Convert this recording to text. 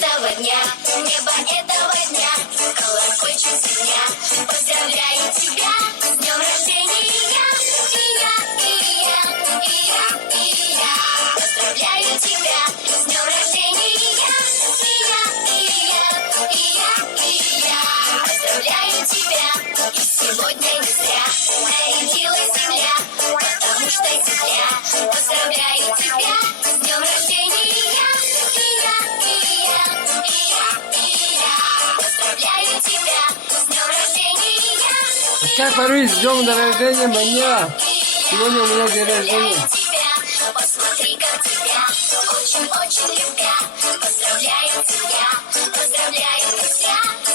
этого дня, небо этого дня, колокольчик звеня. Поздравляю тебя с днем рождения, и я, и я, и я, и я. Поздравляю тебя с днем рождения, и я, и я, и я, и я. Поздравляю тебя, и сегодня не зря нарядилась земля, потому что земля. Поздравляю тебя с днем рождения, и я, и я, и я, и я, и я. Поздравляю тебя с днем рождения, и я. Пускай порвись, с днем рождения меня. Сегодня у меня день рождения. Посмотри, как тебя очень-очень любя. Поздравляю тебя, друзья.